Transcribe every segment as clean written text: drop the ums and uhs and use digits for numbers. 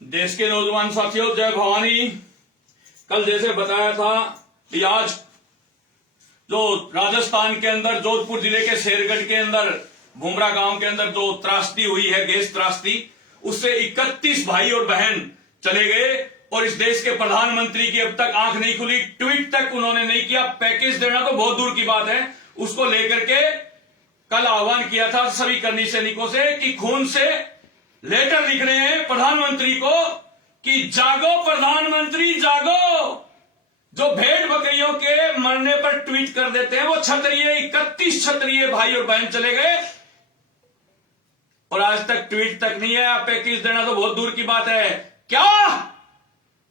देश के नौजवान साथियों, जय भवानी। कल जैसे बताया था कि आज जो राजस्थान के अंदर जोधपुर जिले के शेरगढ़ के अंदर भुमरा गांव के अंदर जो त्रासदी हुई है, गैस त्रासदी, उससे 31 भाई और बहन चले गए और इस देश के प्रधानमंत्री की अब तक आंख नहीं खुली, ट्वीट तक उन्होंने नहीं किया। पैकेज देना तो बहुत दूर की बात है, उसको लेकर के कल आह्वान किया था सभी कर्मी सैनिकों से कि खून से लेटर लिख रहे हैं प्रधानमंत्री को कि जागो प्रधानमंत्री जागो। जो भेड़ बकरियों के मरने पर ट्वीट कर देते हैं वो क्षत्रिय, 31 क्षत्रिय भाई और बहन चले गए और आज तक ट्वीट तक नहीं है। आप पैकेज देना तो बहुत दूर की बात है। क्या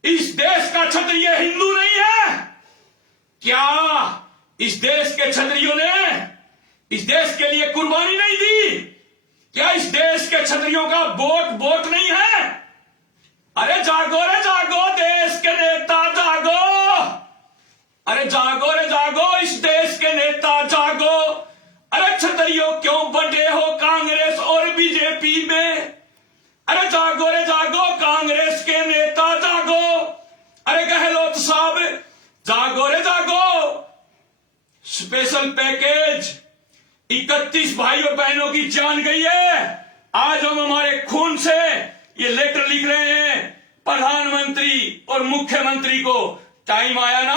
इस देश का क्षत्रिय हिंदू नहीं है? क्या इस देश के क्षत्रियों ने इस देश के लिए कुर्बानी नहीं दी? क्या इस देश के क्षत्रियों का वोट नहीं है? अरे जागो रे जागो, देश के नेता जागो। अरे जागो रे जागो, इस देश के नेता जागो। अरे क्षत्रियो क्यों बंटे हो कांग्रेस और बीजेपी में? अरे जागो रे जागो, कांग्रेस के नेता जागो। अरे गहलोत साहब जागो रे जागो। स्पेशल पैकेज 31 भाई और बहनों की जान गई है। आज हम हमारे खून से ये लेटर लिख रहे हैं प्रधानमंत्री और मुख्यमंत्री को। टाइम आया ना,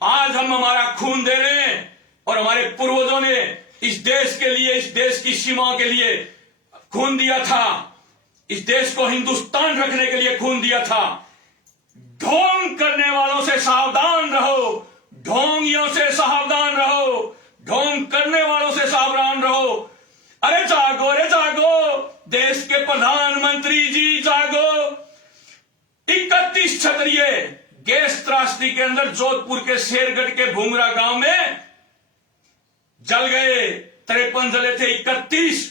आज हम हमारा खून दे रहे हैं और हमारे पूर्वजों ने इस देश के लिए, इस देश की सीमाओं के लिए खून दिया था, इस देश को हिंदुस्तान रखने के लिए खून दिया था। ढोंग करने वालों से सावधान रहो, ढोंगियों से सावधान रहो, ढोंग करने वालों से सावधान रहो। अरे जागो रे जागो, देश के प्रधानमंत्री जी जागो। 31 क्षत्रिय गैस त्रासदी के अंदर जोधपुर के शेरगढ़ के भुमरा गांव में जल गए। 53 जले थे, 31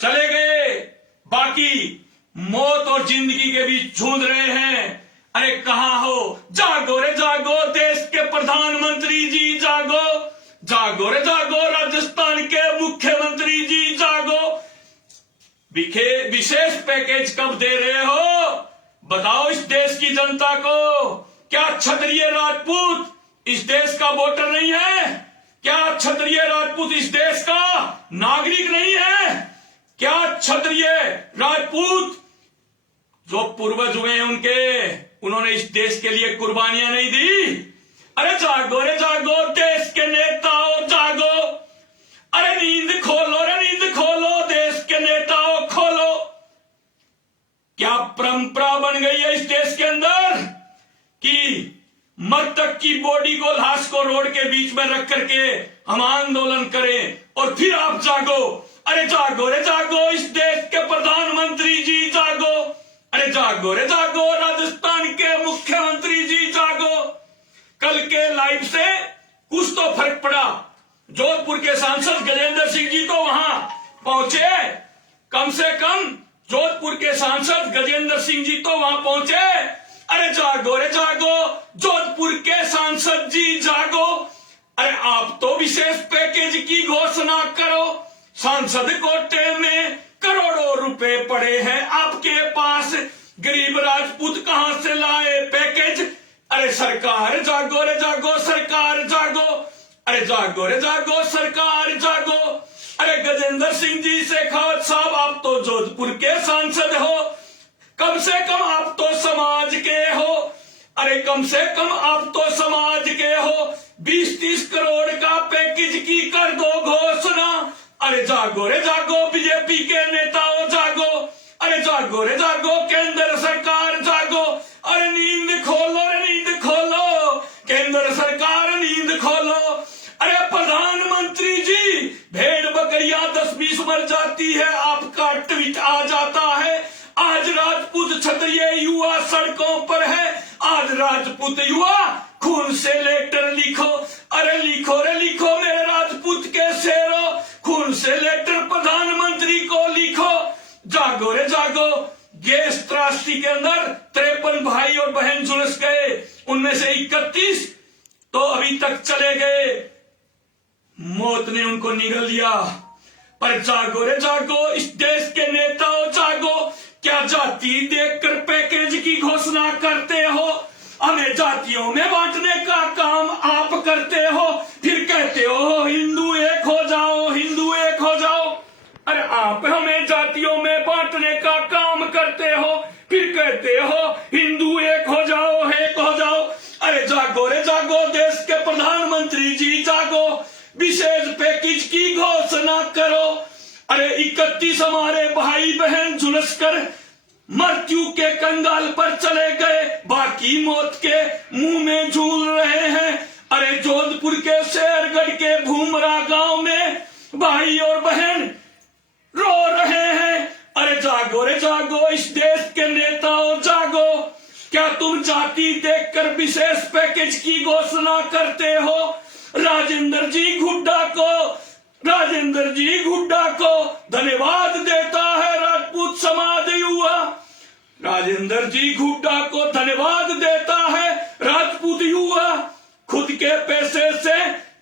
चले गए। बाकी मौत और जिंदगी के बीच झूंझ रहे हैं। अरे कहां हो? जागो रे जागो, देश के प्रधानमंत्री जी जागो। जागो रे जागो, राजस्थान के मुख्यमंत्री जी जागो। विशेष पैकेज कब दे रहे हो? बताओ इस देश की जनता को। क्या क्षत्रिय राजपूत इस देश का वोटर नहीं है? क्या क्षत्रिय राजपूत इस देश का नागरिक नहीं है? क्या क्षत्रिय राजपूत जो पूर्वज हुए हैं उन्होंने इस देश के लिए कुर्बानियां नहीं दी? अरे जागो रे जागो, देश के नेताओं जागो। अरे नींद खोलो रे नींद खोलो, देश के नेताओं खोलो। क्या परंपरा बन गई है इस देश के अंदर कि मृतक की बॉडी को, लाश को रोड के बीच में रख करके हम आंदोलन करें और फिर आप जागो? अरे जागो रे जागो, इस देश के प्रधानमंत्री जी जागो। अरे जागो रे जागो, राजस्थान के मुख्यमंत्री जी जागो। कल के लाइव से कुछ तो फर्क पड़ा। जोधपुर के सांसद गजेंद्र सिंह जी तो वहां पहुंचे, कम से कम जोधपुर के सांसद गजेंद्र सिंह जी तो वहां पहुंचे। अरे जागो रे जागो, जोधपुर के सांसद जी जागो। अरे आप तो विशेष पैकेज की घोषणा करो। सांसद कोटे में करोड़ों रुपए पड़े हैं आपके पास, गरीब राजपूत कहां से लाए पैकेज? अरे सरकार जागो रे जागो, सरकार जागो। अरे जागो रे जागो, सरकार जागो। अरे गजेंद्र सिंह जी, शेखावत साहब, आप तो जोधपुर के सांसद हो, कम से कम आप तो समाज के हो। अरे कम से कम आप तो समाज के हो। 20-30 करोड़ का पैकेज की कर दो घोषणा। अरे जागो रे जागो, बीजेपी के नेताओं जागो। अरे जागो रे जागो, केंद्र सरकार जागो। अरे नींद खोलो रे नींद खोलो, केंद्र सरकार नींद खोलो। अरे प्रधानमंत्री जी, भेड़ बकरियां 10-20 मर जाती है, आपका ट्वीट आ जाता है। क्षत्रिय युवा सड़कों पर है, आज राजपूत युवा खून से लेटर लिखो, अरे लिखो रे लिखो मेरे राजपूत के शेरों, खून से लेटर प्रधानमंत्री को लिखो। जागो रे जागो, गैस त्रासदी के अंदर 53 भाई और बहन झुलस गए, उनमें से 31 तो अभी तक चले गए, मौत ने उनको निगल लिया। पर जागो रे जागो, इस देश के नेताओं जागो, क्या जाति देखकर पैकेज की घोषणा करते हो? हमें जातियों में बांटने का काम आप करते हो, फिर कहते हो हिंदू एक हो जाओ, हिंदू एक हो जाओ। अरे आप हमें जातियों में बांटने का काम करते हो, फिर कहते हो हिंदू एक हो जाओ, एक हो जाओ। अरे जागो रे जागो, देश के प्रधानमंत्री जी जागो, विशेष पैकेज की घोषणा करो। अरे 31 हमारे भाई बहन झुलसकर मृत्यु के कंगाल पर चले गए, बाकी मौत के मुंह में झूल रहे हैं। अरे जोधपुर के शेरगढ़ के भूमरा गांव में भाई और बहन रो रहे हैं। अरे जागो रे जागो, इस देश के नेताओं जागो, क्या तुम जाति देखकर विशेष पैकेज की घोषणा करते हो? राजेंद्र जी हुड्डा को धन्यवाद देता है राजपूत समाज युवा, राजेंद्र जी हुड्डा को धन्यवाद देता है राजपूत युवा। खुद के पैसे से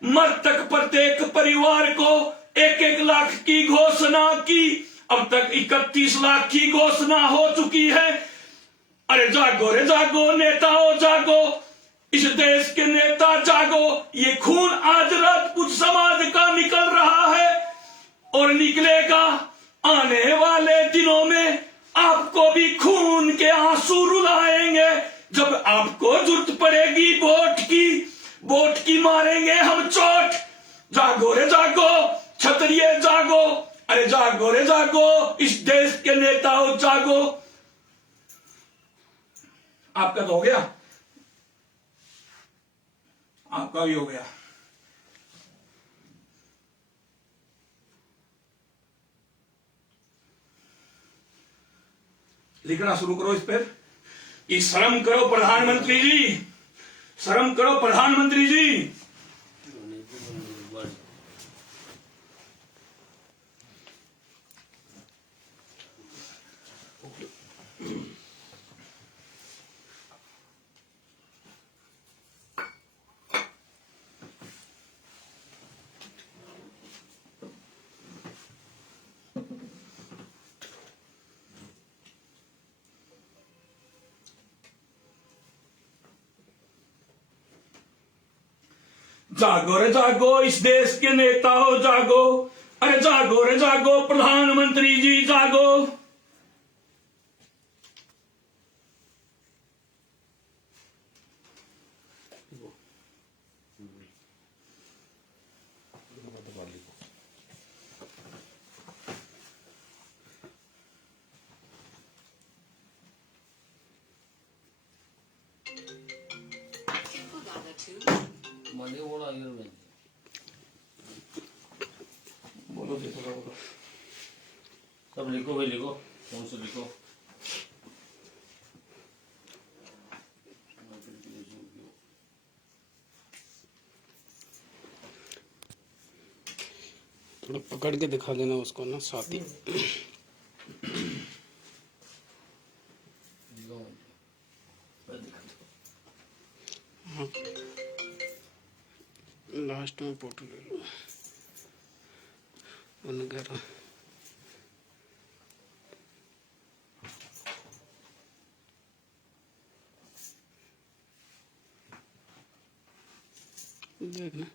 मृतक प्रत्येक परिवार को 1-1 लाख की घोषणा की, अब तक 31 लाख की घोषणा हो चुकी है। अरे जागो रे जागो, नेताओं जागो, इस देश के नेता जागो, ये खून आज राजपूत समाज का निकल रहा है और निकलेगा। आने वाले दिनों में आपको भी खून के आंसू रुलाएंगे, जब आपको जरूरत पड़ेगी वोट की मारेंगे हम चोट। जागो रे जागो, क्षत्रिय जागो, अरे जागो रे जागो, इस देश के नेताओं जागो। आपका तो हो गया, आपका भी हो गया। लिखना शुरू करो इस पर कि शर्म करो प्रधानमंत्री जी, शर्म करो प्रधानमंत्री जी। जागो रे जागो, इस देश के नेता हो जागो, अरे जागो रे जागो, प्रधानमंत्री जी जागो। बोलो जी, थोड़ा बोलो। सब लिखो भाई, लिखो, कौन सा लिखो। थोड़ा पकड़ के दिखा देना उसको ना साथ ही। हाँ, लास्ट में फोटो ले लो उनका। देखना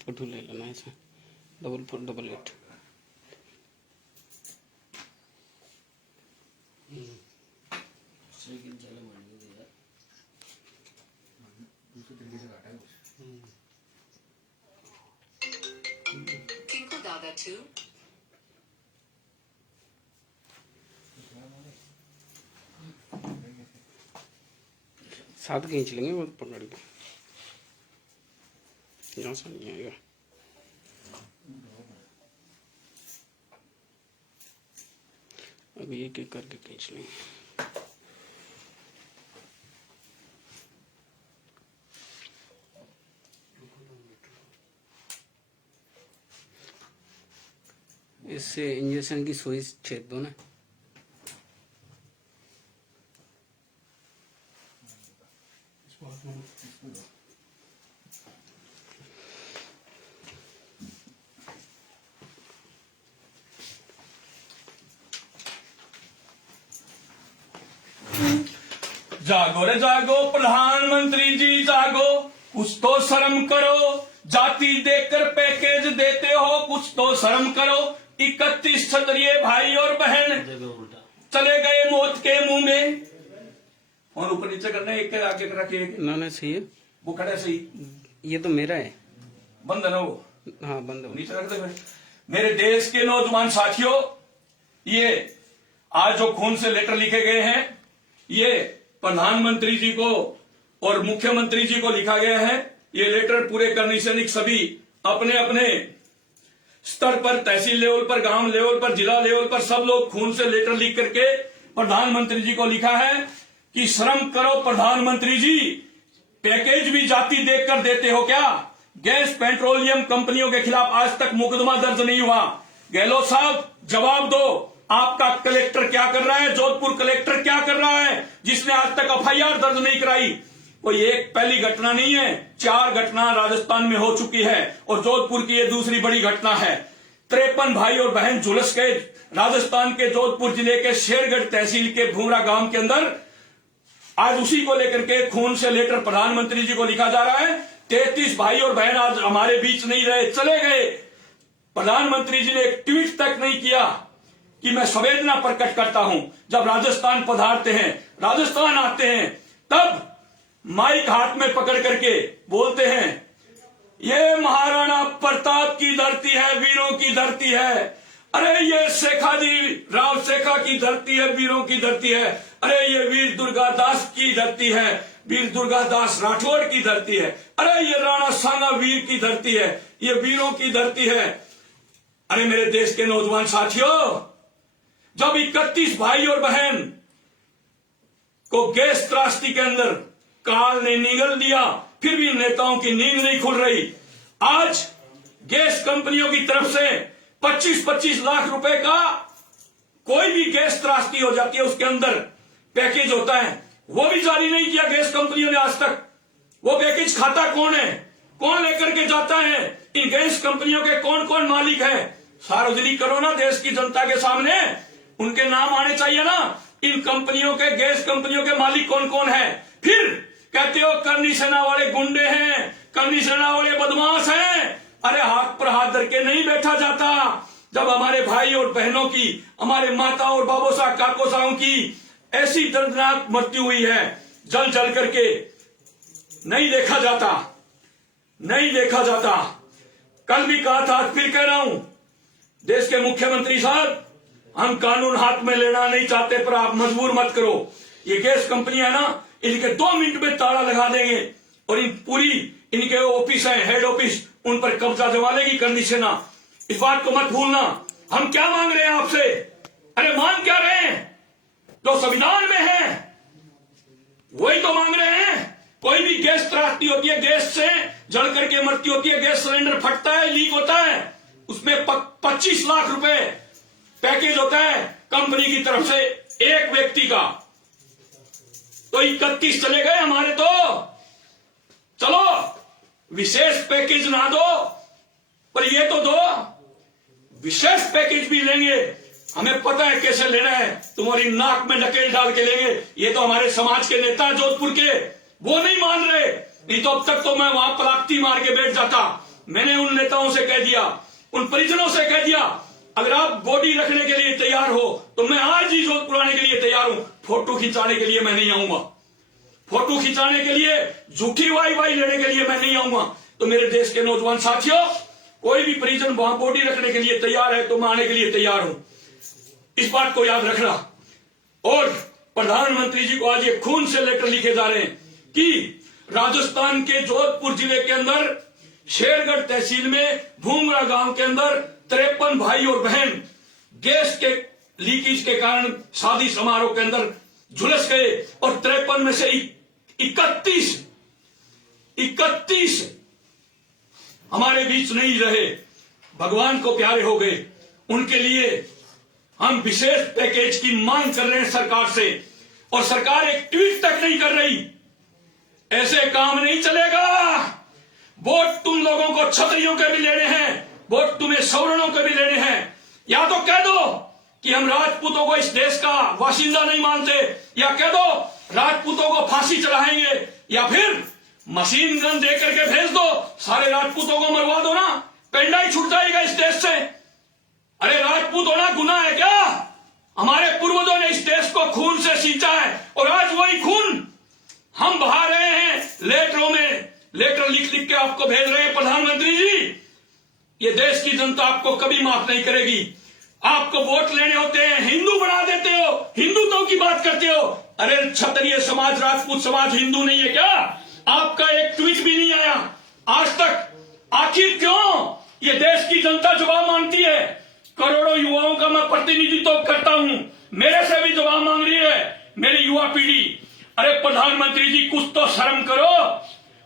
फोटो ले लेना ऐसा, 4488। लेकिन चले मर गए यार। Tinkle Dada 2. साथ खींच लेंगे वो पकड़ के, यहाँ से नहीं आएगा। अभी एक एक करके खींच लेंगे। इससे इंजेक्शन की सुई छेद दो ना। जागो रे जागो प्रधानमंत्री जी जागो, कुछ तो शर्म करो, जाति देखकर पैकेज देते हो, कुछ तो शर्म करो। 31 क्षत्रिय भाई और बहन देखो उल्टा। चले गए मौत के मुंह में। और ऊपर नीचे करना, एक के आगे रखिए, ना ना सही है, वो खड़ा है सही, ये तो मेरा है। बंद है ना वो, हाँ बंद हो। नीचे रख दे फिर। मेरे देश के नौजवान साथियों, ये आज जो खून से लेटर लिखे गए हैं, ये प्रधानमंत्री जी को और मुख्यमंत्री जी को लिखा गया है। ये लेटर पूरे करनी सैनिक सभी अपने अपने स्तर पर, तहसील लेवल पर, गांव लेवल पर, जिला लेवल पर, सब लोग खून से लेटर लिख करके प्रधानमंत्री जी को लिखा है कि शर्म करो प्रधानमंत्री जी, पैकेज भी जाति देखकर देते हो क्या? गैस पेट्रोलियम कंपनियों के खिलाफ आज तक मुकदमा दर्ज नहीं हुआ। गहलोत साहब जवाब दो, आपका कलेक्टर क्या कर रहा है? जोधपुर कलेक्टर क्या कर रहा है जिसने आज तक एफआईआर दर्ज नहीं कराई? कोई एक पहली घटना नहीं है, 4 घटना राजस्थान में हो चुकी है और जोधपुर की ये दूसरी बड़ी घटना है। 53 भाई और बहन झुलस गए राजस्थान के जोधपुर जिले के शेरगढ़ तहसील के भूमरा गांव के अंदर। आज उसी को लेकर के खून से लेटर प्रधानमंत्री जी को लिखा जा रहा है। 33 भाई और बहन आज हमारे बीच नहीं रहे, चले गए। प्रधानमंत्री जी ने एक ट्वीट तक नहीं किया कि मैं संवेदना प्रकट करता हूं। जब राजस्थान पधारते हैं, राजस्थान आते हैं, तब माइक हाथ में पकड़ करके बोलते हैं, ये महाराणा प्रताप की धरती है, वीरों की धरती है। अरे ये शेखाजी राव शेखा की धरती है, वीरों की धरती है। अरे ये वीर दुर्गादास की धरती है, वीर दुर्गादास राठौड़ की धरती है। अरे ये राणा सांगा वीर की धरती है, ये वीरों की धरती है। अरे मेरे देश के नौजवान साथियों, जब 31 भाई और बहन को गैस त्रासदी के अंदर काल ने निगल दिया, फिर भी नेताओं की नींद नहीं खुल रही। आज गैस कंपनियों की तरफ से 25-25 लाख रुपए का कोई भी गैस त्रासदी हो जाती है, उसके अंदर पैकेज होता है, वो भी जारी नहीं किया गैस कंपनियों ने आज तक। वो पैकेज खाता कौन है, कौन लेकर के जाता है, इन गैस कंपनियों के कौन कौन मालिक है, सार्वजनिक करो ना देश की जनता के सामने, उनके नाम आने चाहिए ना। इन कंपनियों के, गैस कंपनियों के मालिक कौन कौन है। फिर कहते हो करनी सेना वाले गुंडे हैं, करनी सेना वाले बदमाश हैं। अरे हाथ पर हाथ धर के नहीं बैठा जाता। जब हमारे भाई और बहनों की, हमारे माता और बाबू साहब काको साहब की ऐसी दर्दनाक मृत्यु हुई है, जल जल करके नहीं देखा जाता, नहीं देखा जाता। कल भी कहा था, फिर कह रहा हूं, देश के मुख्यमंत्री साहब, हम कानून हाथ में लेना नहीं चाहते, पर आप मजबूर मत करो। ये गैस कंपनियां ना, इनके 2 मिनट में ताला लगा देंगे और इन पूरी इनके ऑफिस है, हेड ऑफिस, उन पर कब्जा जमा लेगी करनी सेना। इस बात को मत भूलना। हम क्या मांग रहे हैं आपसे? अरे मांग क्या रहे हैं? जो संविधान में है वही तो मांग रहे हैं। कोई भी गैस त्रासदी होती है, गैस से जल करके मृत्यु होती है, गैस सिलेंडर फटता है, लीक होता है, उसमें 25 लाख रुपए पैकेज होता है कंपनी की तरफ से एक व्यक्ति का। तो 31 चले गए हमारे। तो चलो विशेष पैकेज ना दो, पर ये तो दो, विशेष पैकेज भी लेंगे। हमें पता है कैसे लेना है, तुम्हारी नाक में नकेल डाल के लेंगे। ये तो हमारे समाज के नेता जोधपुर के, वो नहीं मान रहे, नहीं तो अब तक तो मैं वहां पलाक्ति मार के बैठ जाता। मैंने उन नेताओं से कह दिया, उन परिजनों से कह दिया अगर आप बॉडी रखने के लिए तैयार हो तो मैं आज ही जोधपुर आने के लिए तैयार हूं। फोटो खिंचाने के लिए मैं नहीं आऊंगा, फोटो खिंचाने के लिए, झूठी वाई लेने के लिए मैं नहीं आऊंगा। तो मेरे देश के नौजवान साथियों, कोई भी परिजन वहां बॉडी रखने के लिए तैयार है तो मैं आने के लिए तैयार हूं, इस बात को याद रखना। और प्रधानमंत्री जी को आज ये खून से लेटर लिखे जा रहे हैं कि राजस्थान के जोधपुर जिले के अंदर शेरगढ़ तहसील में भूमरा गांव के अंदर 53 भाई और बहन गैस के लीकेज के कारण शादी समारोह के अंदर झुलस गए और 53 में से 31 हमारे बीच नहीं रहे, भगवान को प्यारे हो गए। उनके लिए हम विशेष पैकेज की मांग कर रहे हैं सरकार से, और सरकार एक ट्वीट तक नहीं कर रही। ऐसे काम नहीं चलेगा। वोट तुम लोगों को क्षत्रियों के भी लेने हैं, वोट तुम्हें सवर्णों के भी लेने हैं। या तो कह दो कि हम राजपूतों को इस देश का बाशिंदा नहीं मानते, या कह दो राजपूतों को फांसी चढ़ाएंगे, या फिर मशीन गन दे करके भेज दो, सारे राजपूतों को मरवा दो ना, पेंडा ही छूट जाएगा इस देश से। अरे राजपूत होना गुनाह है क्या? हमारे पूर्वजों ने इस देश को खून से सींचा है और आज वही खून हम बहा रहे हैं। लेटरों में लेटर लिख लिख के आपको भेज रहे हैं प्रधानमंत्री जी। ये देश की जनता आपको कभी माफ नहीं करेगी। आपको वोट लेने होते हैं, हिंदू बना देते हो, हिंदुत्व की बात करते हो। अरे क्षत्रिय समाज, राजपूत समाज हिंदू नहीं है क्या? आपका एक ट्वीट भी नहीं आया आज तक। आखिर क्यों? ये देश की जनता जवाब मांगती है। करोड़ों युवाओं का मैं प्रतिनिधित्व करता हूं, मेरे से भी जवाब मांग रही है मेरी युवा पीढ़ी। अरे प्रधानमंत्री जी, कुछ तो शर्म करो,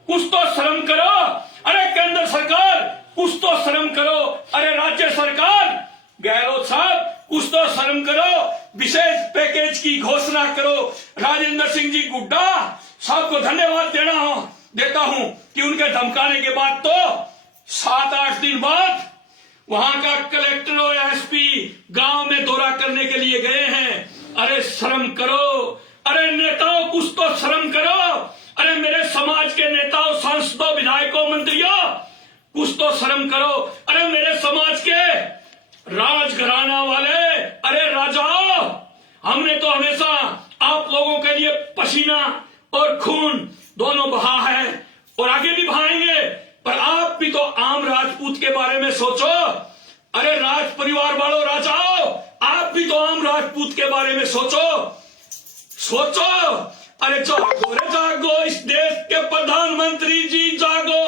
कुछ तो शर्म करो। अरे केंद्र सरकार, कुछ तो शर्म करो। अरे राज्य सरकार, गहलोत साहब, कुछ तो शर्म करो। विशेष पैकेज की घोषणा करो। राजेंद्र सिंह जी गुड्डा साहब को धन्यवाद देता हूं कि उनके धमकाने के बाद तो 7-8 दिन बाद वहां का कलेक्टर और एसपी गांव में दौरा करने के लिए गए हैं। अरे शर्म करो। अरे नेताओं, कुछ तो शर्म करो। अरे मेरे समाज के नेताओं, सांसदों, विधायकों, मंत्रियों, कुछ तो शर्म करो। अरे मेरे समाज के राजघराना वाले, अरे राजाओं, हमने तो हमेशा आप लोगों के लिए पसीना और खून दोनों बहा है और आगे भी बहाएंगे, पर आप भी तो आम राजपूत के बारे में सोचो। अरे राज परिवार वालों, राजाओं, आप भी तो आम राजपूत के बारे में सोचो। अरे जागो रे जागो, इस देश के प्रधानमंत्री जी जागो।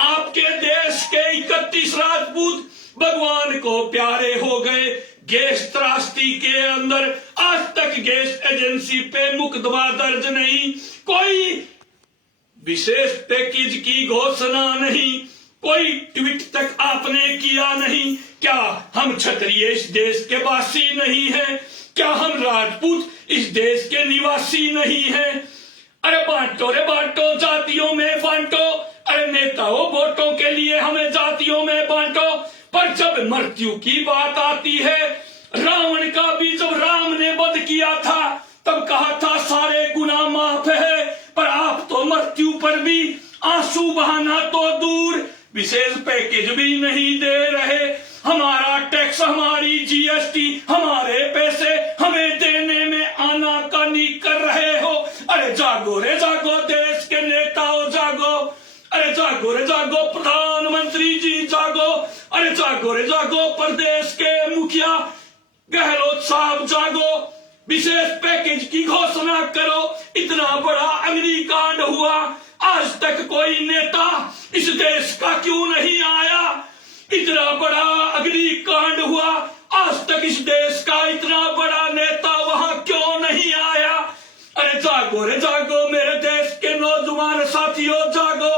आपके देश के 31 राजपूत भगवान को प्यारे हो गए। गैस त्रासदी के अंदर आज तक गैस एजेंसी पे मुकदमा दर्ज नहीं, कोई विशेष पैकेज की घोषणा नहीं, कोई ट्वीट तक आपने किया नहीं। क्या हम क्षत्रिय इस देश के वासी नहीं हैं? क्या हम राजपूत इस देश के निवासी नहीं हैं? अरे बांटो रे बांटो, जातियों में बांटो। अरे नेताओं, वोटों के लिए हमें जातियों में बांटो, पर जब मृत्यु की बात आती है, रावण का भी जब राम ने वध किया था तब कहा था सारे गुनाह माफ है, पर आप तो मृत्यु पर भी आंसू बहाना तो दूर, विशेष पैकेज भी नहीं दे रहे। हमारा टैक्स, हमारी जीएसटी, हमारे पैसे हमें देने में आनाकानी कर रहे हो। अरे जागो रे जागो, देश के नेताओं जागो। अरे जागो रे जागो, प्रधानमंत्री जी जागो। अरे जागो रे जागो, प्रदेश के मुखिया गहलोत साहब जागो। विशेष पैकेज की घोषणा करो। इतना बड़ा अग्निकांड हुआ, आज तक कोई नेता इस देश का क्यों नहीं आया? इतना बड़ा अग्निकांड हुआ, आज तक इस देश का इतना बड़ा नेता वहां क्यों नहीं आया? अरे जागो रे जागो, मेरे देश के नौजवान साथियों जागो।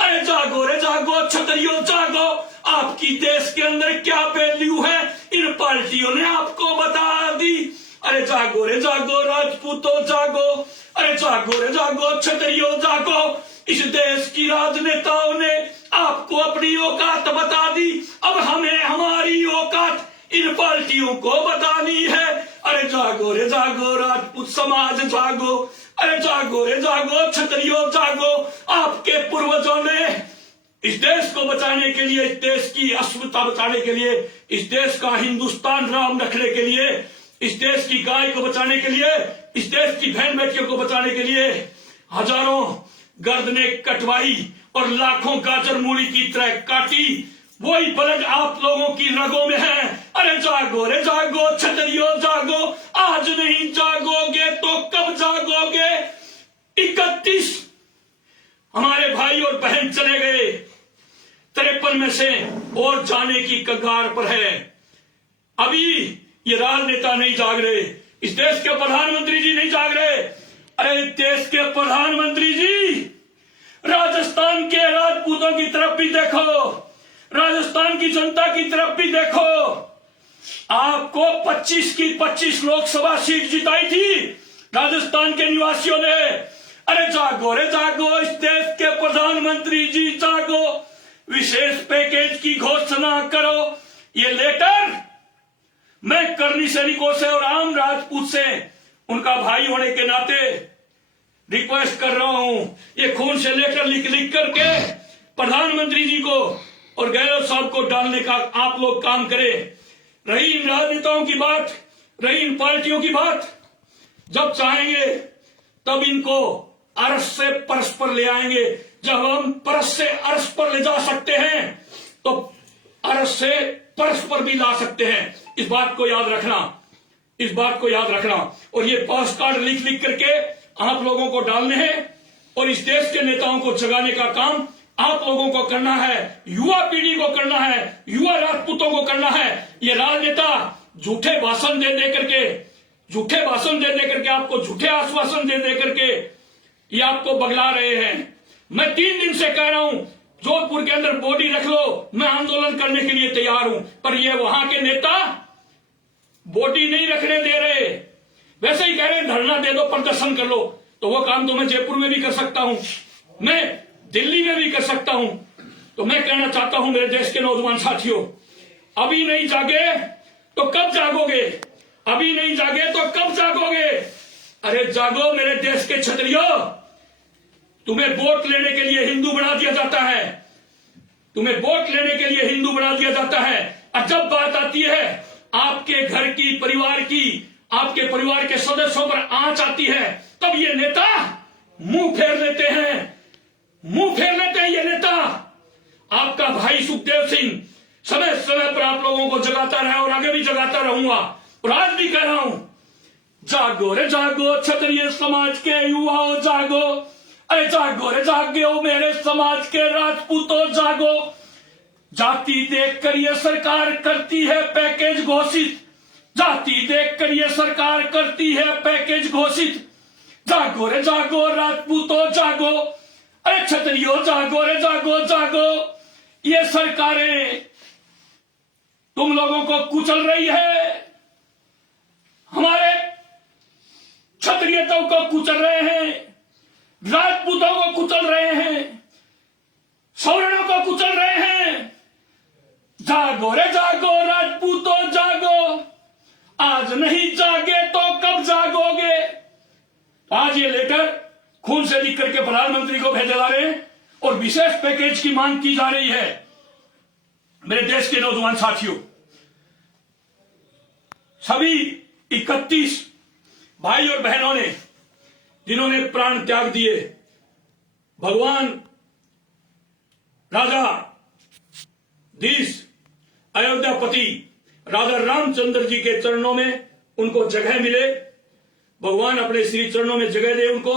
अरे जागो रे जागो, क्षत्रियों जागो। आपकी देश के अंदर क्या वैल्यू है, इन पार्टियों ने आपको बता दी। अरे जागो रे जागो, राजपूतों जागो। अरे जागो रे जागो, क्षत्रियों जागो। इस देश की राजनेताओं ने आपको अपनी औकात बता दी, अब हमें हमारी औकात इन पार्टियों को बतानी है। अरे जागो रे जागो, राजपूत समाज जागो। अरे जागो रे जागो, क्षत्रियों जागो। आपके पूर्वजों ने इस देश को बचाने के लिए, इस देश की अस्मिता बचाने के लिए, इस देश का हिंदुस्तान राम रखने के लिए, इस देश की गाय को बचाने के लिए, इस देश की बहन बेटियों को बचाने के लिए हजारों गर्दनें कटवाई और लाखों गाजर मूली की तरह काटी। वही ब्लड आप लोगों की रगों में है। अरे जागो रे जागो क्षत्रियो जागो, आज नहीं जागोगे तो कब जागोगे। 31 हमारे भाई और बहन चले गए, 53 में से और जाने की कगार पर है। अभी ये राजनेता नहीं जाग रहे, इस देश के प्रधानमंत्री जी नहीं जाग रहे। अरे देश के प्रधानमंत्री जी, राजस्थान के राजपूतों की तरफ भी देखो, राजस्थान की जनता की तरफ भी देखो। आपको 25 की 25 लोकसभा सीट जिताई थी राजस्थान के निवासियों ने। अरे जागो रे जागो, इस देश के प्रधानमंत्री जी जागो, विशेष पैकेज की घोषणा करो। ये लेटर मैं करनी सैनिकों से और आम राजपूत से उनका भाई होने के नाते रिक्वेस्ट कर रहा हूं। ये खून से लेटर लिख लिख करके प्रधानमंत्री जी को और गहलोत साहब को डालने का आप लोग काम करें। रही इन राजनेताओं की बात, रही इन पार्टियों की बात, जब चाहेंगे तब इनको अर्श से परस पर ले आएंगे। जब हम परस से अर्श पर ले जा सकते हैं तो अर्श से परस पर भी ला सकते हैं। इस बात को याद रखना, इस बात को याद रखना। और ये पोस्ट कार्ड लिख लिख करके आप लोगों को डालने हैं और इस देश के नेताओं को जगाने का काम आप लोगों को करना है, युवा पीढ़ी को करना है, युवा राजपूतों को करना है। ये राजनेता झूठे भाषण दे दे करके, झूठे भाषण दे दे करके, आपको झूठे आश्वासन दे दे करके ये आपको बगला रहे हैं। मैं 3 दिन से कह रहा हूं जोधपुर के अंदर बॉडी रख लो, मैं आंदोलन करने के लिए तैयार हूं, पर ये वहां के नेता बॉडी नहीं रखने दे रहे। वैसे ही कह रहे धरना दे दो, प्रदर्शन कर लो, तो वो काम तो मैं जयपुर में भी कर सकता हूं, मैं दिल्ली में भी कर सकता हूं। तो मैं कहना चाहता हूं मेरे देश के नौजवान साथियों, अभी नहीं जागे तो कब जागोगे, अभी नहीं जागे तो कब जागोगे। अरे जागो मेरे देश के क्षत्रियो, तुम्हें वोट लेने के लिए हिंदू बना दिया जाता है, तुम्हें वोट लेने के लिए हिंदू बना दिया जाता है। और जब बात आती है आपके घर की, परिवार की, आपके परिवार के सदस्यों पर आंच आती है, तब ये नेता मुंह फेर लेते हैं, मुंह फेर लेते हैं ये नेता। आपका भाई सुखदेव सिंह समय समय पर आप लोगों को जगाता रहा और आगे भी जगाता रहूंगा। और आज भी कह रहा हूं, जागो रे जागो क्षत्रिय समाज के युवाओं जागो। अरे जागो रे जागो मेरे समाज के राजपूतों जागो। जाति देखकर ये सरकार करती है पैकेज घोषित, जाति देखकर ये सरकार करती है पैकेज घोषित। जागो रे जागो राजपूतों जागो, अरे क्षत्रियो जागो रे जागो जागो। ये सरकारें तुम लोगों को कुचल रही है, हमारे क्षत्रियतों को कुचल रहे हैं, राजपूतों को कुचल रहे हैं, सवर्णों को कुचल रहे हैं। जागो रे जागो राजपूतों जागो, आज नहीं जागे तो कब जागोगे। आज ये लेटर खून से लिख करके प्रधानमंत्री को भेजे जा रहे हैं और विशेष पैकेज की मांग की जा रही है। मेरे देश के नौजवान साथियों, सभी 31 भाई और बहनों ने जिन्होंने प्राण त्याग दिए, भगवान राजा धीश अयोध्यापति राजा रामचंद्र जी के चरणों में उनको जगह मिले। भगवान अपने श्री चरणों में जगह दे उनको,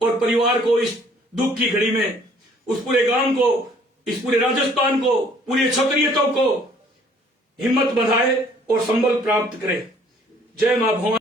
और परिवार को इस दुख की घड़ी में, उस पूरे गांव को, इस पूरे राजस्थान को, पूरे क्षत्रियतों को हिम्मत बंधाए और संबल प्राप्त करे। जय मां भवानी।